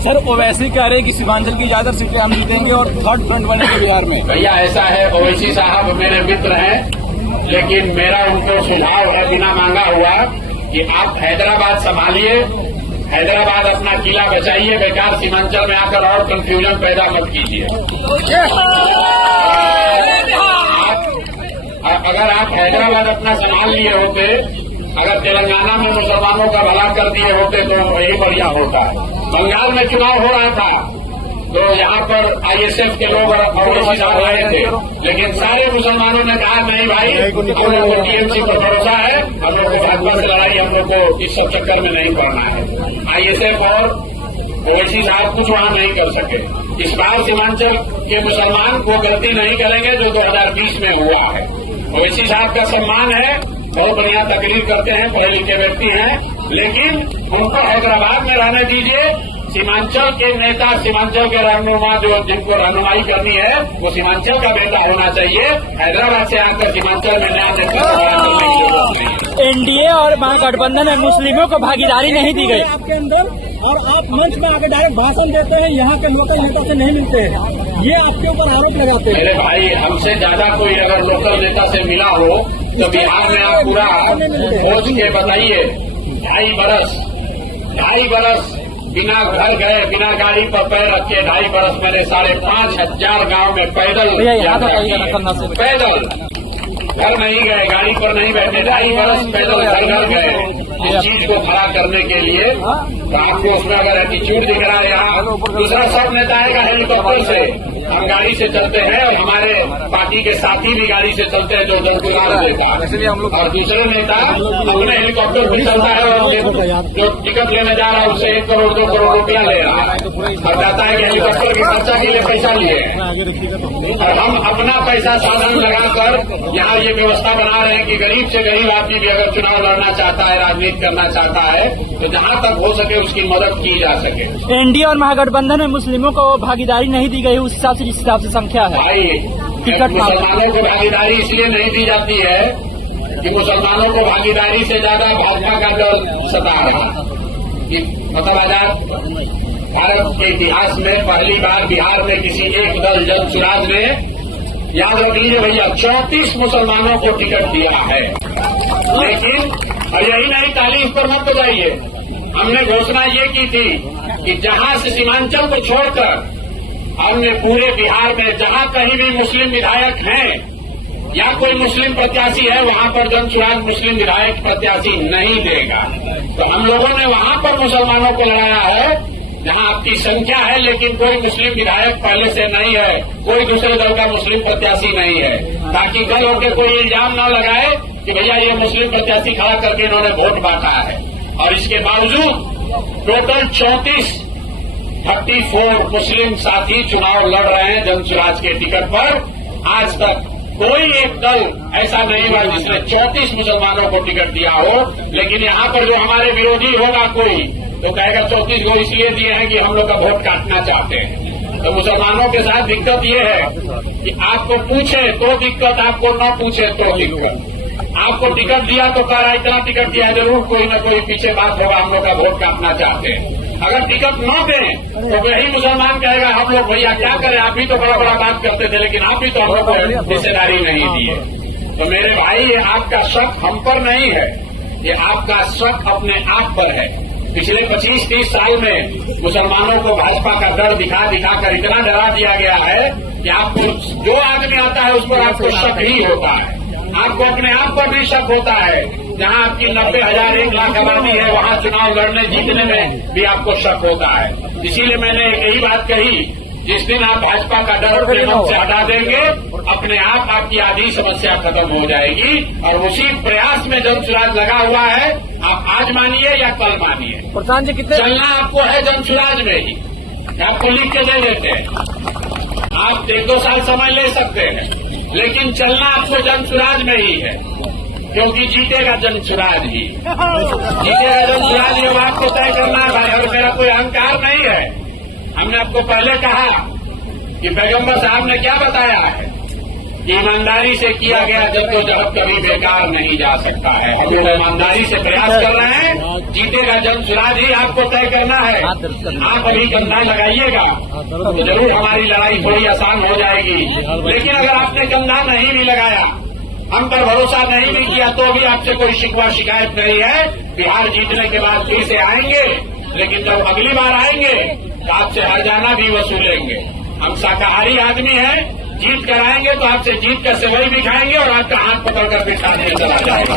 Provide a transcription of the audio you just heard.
Sir Owaisi कह रहे हैं कि सीमांचल की ज्यादा सीटें हम जीतेंगे और थर्ड फ्रंट बनेंगे बिहार में। भैया ऐसा है, ओवैसी साहब मेरे मित्र हैं, लेकिन मेरा उनको सुझाव है बिना मांगा हुआ कि आप हैदराबाद संभालिए, हैदराबाद अपना किला बचाइए, बेकार सीमांचल में आकर और कंफ्यूजन पैदा मत कीजिए। अगर आप हैदराबाद अपना संभाल लिए होते, अगर तेलंगाना में मुसलमानों का भला कर दिए होते तो यही बढ़िया होता। बंगाल में चुनाव हो रहा था तो यहाँ पर आईएसएफ के लोग ओवैसी साहब रहे थे, लेकिन सारे मुसलमानों ने कहा नहीं भाई, हम लोग को टीएमसी पर भरोसा है, हम लोग को भाजपा से लड़ाई, हम लोग को इस सब चक्कर में नहीं पड़ना है। आईएसएफ और ओवैसी साहब कुछ वहां नहीं कर सके। इस बार सीमांचल के मुसलमान वो गलती नहीं करेंगे जो 2020 में हुआ है। ओवैसी साहब का सम्मान है, बहुत बढ़िया तकरीर करते हैं, पढ़े लिखे व्यक्ति हैं, लेकिन उनको हैदराबाद में रहने दीजिए। सीमांचल के नेता, सीमांचल के रहनुमा जो जिनको रहनुमाई करनी है वो सीमांचल का बेटा होना चाहिए। हैदराबाद से आकर सीमांचल में नया नेता। एनडीए और महागठबंधन में मुस्लिमों को भागीदारी नहीं दी गई आपके अंदर, और आप मंच में आके डायरेक्ट भाषण देते हैं, यहाँ के लोकल नेता से नहीं मिलते हैं, ये आपके ऊपर आरोप लगाते हैं। मेरे भाई, हमसे ज्यादा कोई अगर लोकल नेता से मिला हो तो बिहार में आप पूरा खोज के बताइए। 2.5 बरस बिना घर गए, बिना गाड़ी पर पैर रखे 2.5 बरस मैंने 5,500 गांव में पैदल यात्रा की, पैदल घर नहीं गए, गाड़ी पर नहीं बैठे, 2.5 बरस पैदल घर गए इस चीज को खड़ा करने के लिए। तो आपको उसमें अगर एटीट्यूड दिख रहा है, यहाँ दूसरा सब नेता आएगा हेलीकॉप्टर से, हम गाड़ी से चलते हैं और हमारे पार्टी के साथी भी गाड़ी से चलते हैं जो जनसुराज देता है, और दूसरे नेता अपने हेलीकॉप्टर भी चलता है और जो टिकट लेने जा रहा है उससे 1 करोड़ 2 करोड़ रुपया ले रहा है और कहता है कि हेलीकॉप्टर की खर्चा के लिए पैसा लिए हैं। और हम अपना पैसा साधन लगाकर यहाँ ये व्यवस्था बना रहे हैं कि गरीब से गरीब आदमी भी अगर चुनाव लड़ना चाहता है, राजनीति करना चाहता है, तो जहाँ तक हो सके उसकी मदद की जा सके। एनडीए और महागठबंधन में मुस्लिमों को भागीदारी नहीं दी गई, उस हिसाब से जिस हिसाब से संख्या है। भाई, मुसलमानों को भागीदारी इसलिए नहीं दी जाती है कि मुसलमानों को भागीदारी से ज्यादा भाजपा का डर सता रहा है। मतलब आजाद भारत के इतिहास में पहली बार बिहार में किसी एक दल जनसुराज ने, याद रख लीजिए भैया, 34 मुसलमानों को टिकट दिया है। लेकिन और यही नहीं, ताली इस पर मत बजाइए, हमने घोषणा ये की थी कि जहां से सीमांचल को छोड़कर हमने पूरे बिहार में जहां कहीं भी मुस्लिम विधायक हैं या कोई मुस्लिम प्रत्याशी है, वहां पर जनसुराज मुस्लिम विधायक प्रत्याशी नहीं देगा। तो हम लोगों ने वहां पर मुसलमानों को लड़ाया है जहां आपकी संख्या है, लेकिन कोई मुस्लिम विधायक पहले से नहीं है, कोई दूसरे दल का मुस्लिम प्रत्याशी नहीं है, ताकि कल होकर कोई इल्जाम न लगाए कि भैया ये मुस्लिम प्रत्याशी खड़ा करके इन्होंने वोट बांटा है। और इसके बावजूद टोटल 34 मुस्लिम साथी चुनाव लड़ रहे हैं जनसुराज के टिकट पर। आज तक कोई एक दल ऐसा नहीं हुआ जिसने 34 मुसलमानों को टिकट दिया हो। लेकिन यहाँ पर जो हमारे विरोधी होगा कोई, तो कहेगा 34 को इसलिए दिए हैं कि हम लोग का वोट काटना चाहते हैं। तो मुसलमानों के साथ दिक्कत ये है कि आपको पूछे तो दिक्कत, आपको न पूछे तो दिक्कत। आपको टिकट दिया तो कह रहा इतना टिकट दिया, जरूर कोई न कोई पीछे बात होगा, हम लोग का वोट काटना चाहते हैं। अगर टिकट न दें तो वही मुसलमान कहेगा हम लोग भैया क्या करें, आप भी तो बड़ा बड़ा बात करते थे, लेकिन आप भी तो हम लोग को हिस्सेदारी नहीं दिए। तो मेरे भाई, ये आपका शक हम पर नहीं है, ये आपका शक अपने आप पर है। पिछले 25-30 साल में मुसलमानों को भाजपा का डर दिखा कर इतना डरा दिया गया है कि आपको जो आदमी आता है उस पर आपको शक ही होता है, आपको अपने आप पर भी शक होता है। जहां आपकी 90,000 1 लाख आबादी है, वहां चुनाव लड़ने जीतने में भी आपको शक होता है। इसीलिए मैंने यही बात कही, जिस दिन आप भाजपा का डर अपने मन से हटा देंगे, अपने आप आपकी आधी समस्या खत्म हो जाएगी। और उसी प्रयास में जनसुराज लगा हुआ है, आप आज मानिए या कल मानिए, प्रधान जी कितने चलना आपको है जनसुराज में ही। आपको लिख के दे देते हैं, आप 1-2 साल समय ले सकते हैं, लेकिन चलना आपको जनसुराज में ही है, क्योंकि जीतेगा जनसुराज ही, जीतेगा जनसुराज ही। आपको तय करना है भाई, और मेरा कोई अहंकार नहीं है। हमने आपको पहले कहा कि पैगंबर साहब ने क्या बताया है ईमानदारी से किया गया जद्दोजहद कभी बेकार नहीं जा सकता है। हम लोग ईमानदारी से प्रयास कर रहे हैं। जीतेगा जनसुराज ही आपको तय करना है। आप अभी कंधा लगाइएगा तो जरूर हमारी लड़ाई थोड़ी आसान हो जाएगी, लेकिन अगर आपने कंधा नहीं भी लगाया, हम पर भरोसा नहीं भी किया, तो भी आपसे कोई शिकवा शिकायत नहीं है। बिहार जीतने के बाद फिर से आएंगे, लेकिन जब अगली बार आएंगे तो आपसे हर्जाना भी वसूलेंगे। हम शाकाहारी आदमी हैं, जीत कर आएंगे तो आपसे जीत का सेवई भी खाएंगे और आपका हाथ पकड़कर बिठा दिया चला जाएगा।